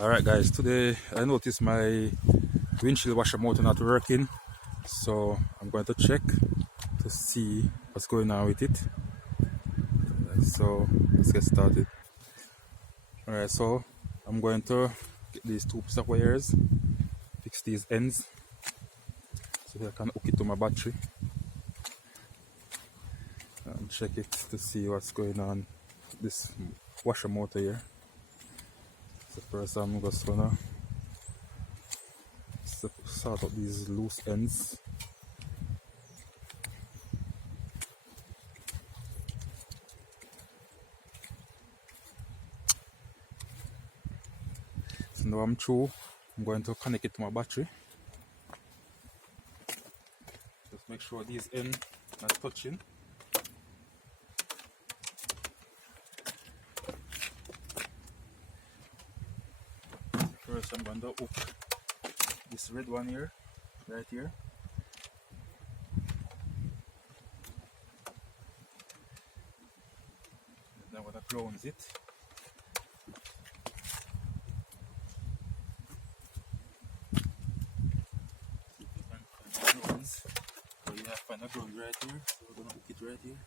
Alright guys, today I noticed my windshield washer motor not working, so I'm going to check to see what's going on with it. So let's get started. Alright, so I'm going to get these two pieces of wires, fix these ends so that I can hook it to my battery and check it to see what's going on with this washer motor here. So first I'm just gonna sort out these loose ends. So now I'm through, I'm going to connect it to my battery. Just make sure these ends are touching. First I'm going to hook this red one here, right here. Then I'm going to close it. See if you can find a close. So you have to find a ground right here, so we're going to hook it right here.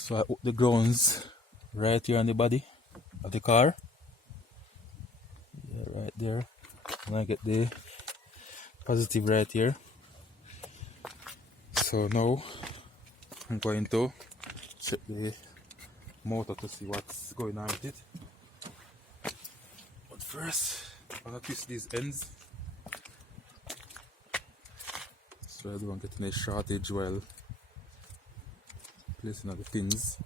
So I hook the grounds right here on the body of the car. Yeah, right there. And I get the positive right here. So now I'm going to check the motor to see what's going on with it. But first, I'm going to twist these ends so I don't get any shortage while placing of the pins.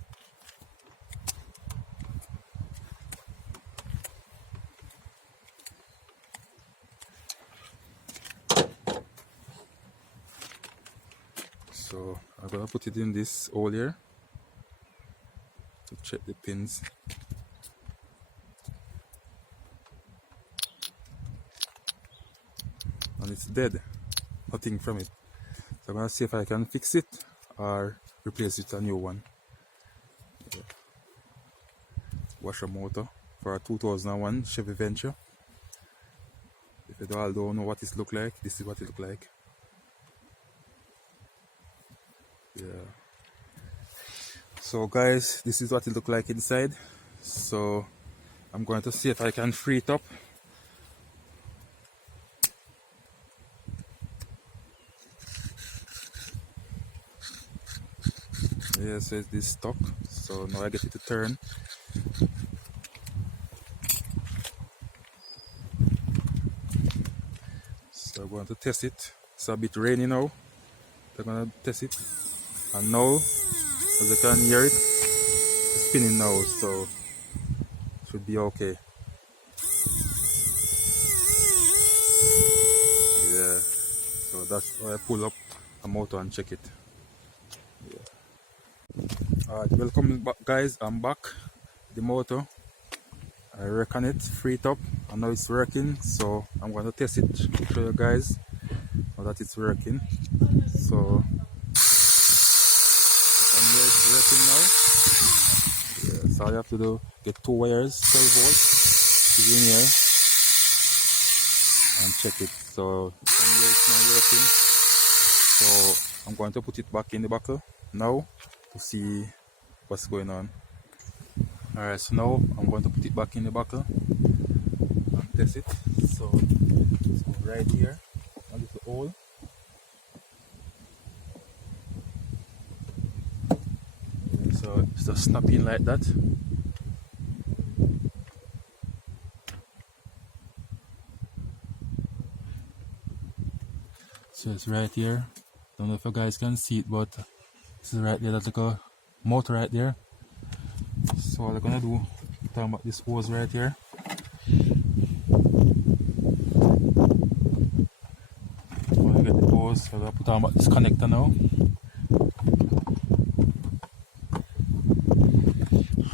So I'm gonna put it in this hole here to check the pins. And it's dead, nothing from it. So I'm gonna see if I can fix it or replace it with a new one. Yeah. Washer motor for a 2001 Chevy Venture. If you all don't know what it looks like, this is what it looks like. Yeah. So guys, this is what it looks like inside. So I'm going to see if I can free it up. Yeah, so it's this stuck. So now I get it to turn. So I'm going to test it. It's a bit rainy now. I'm going to test it. And now, as you can hear it, it's spinning now. So it should be okay. Yeah. So that's why I pull up a motor and check it. Yeah. Alright, welcome back guys, I'm back. The motor, I reckon it, free it up, and now it's working. So I'm going to test it, show you guys now that it's working. So you can hear it's working now. Yeah, so all you have to do, get two wires, 12 volts, put it in here and check it. So you can hear it's now working. So I'm going to put it back in the buckle now to see what's going on. Alright, so now I'm going to put it back in the buckle and test it. So let's go right here, a little hole. So it's just snapping like that. So it's right here. Don't know if you guys can see it, but this is right there. That's like a motor right there. So what I'm gonna do, talking about this hose right here. I'm gonna get the hose, so I'm gonna put on about this connector now.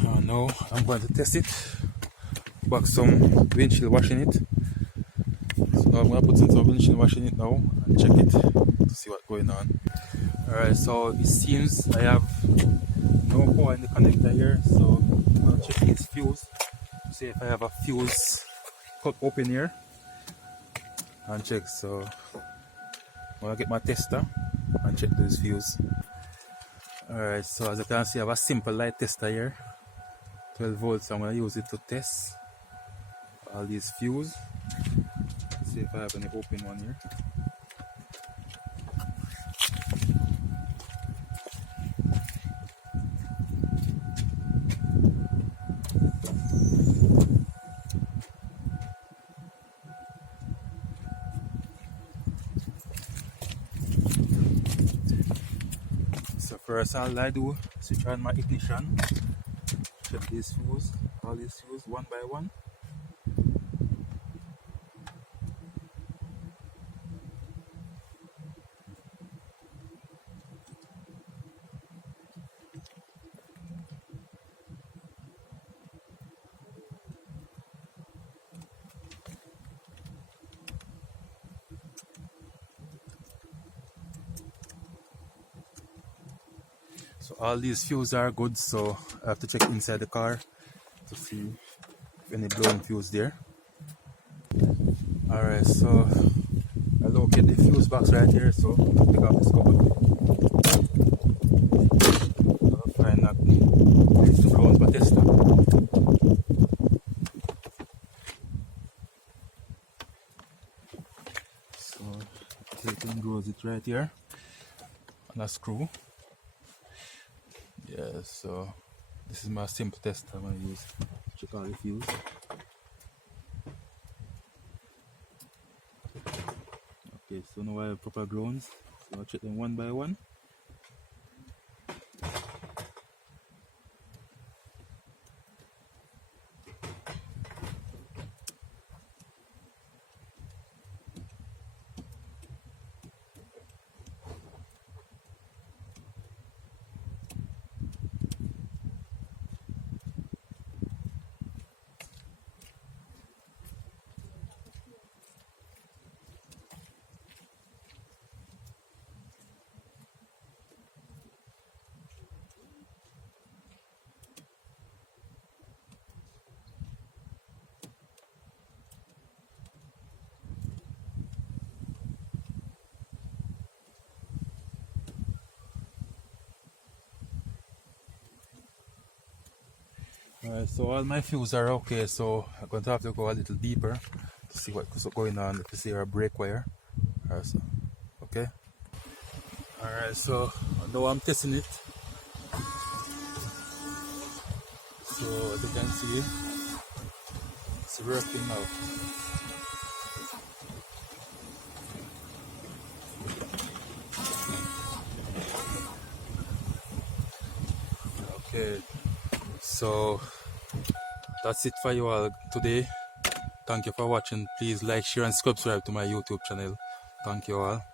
And now I'm going to test it back some windshield wash in it. So I'm gonna put some windshield wash in it now and check it to see what's going on. Alright, so it seems I have no power in the connector here, so I'm gonna check this fuse to see if I have a fuse cut open here and check. So I'm gonna get my tester and check those fuse. Alright, so as you can see I have a simple light tester here, 12 volts. So I'm gonna use it to test all these fuse, see if I have any open one here. So first all I do is switch on my ignition, check these fuse, all these fuse one by one. So all these fuses are good, so I have to check inside the car to see if any blown fuse there. Alright, so I locate the fuse box right here, so I'll take off this cover. I'll find that needs to close my tester. So take and close it right here on a screw. Yeah, so this is my simple tester I'm going to use to check all the fuse. Okay, so now I have proper grounds, so I'll check them one by one. Alright, so all my fuses are okay, so I'm going to have to go a little deeper to see what's going on, if you see our brake wire. Alright, so, okay. Alright, so now I'm testing it. So as you can see, it's working now. Okay, so that's it for you all today. Thank you for watching. Please like, share and subscribe to my YouTube channel. Thank you all.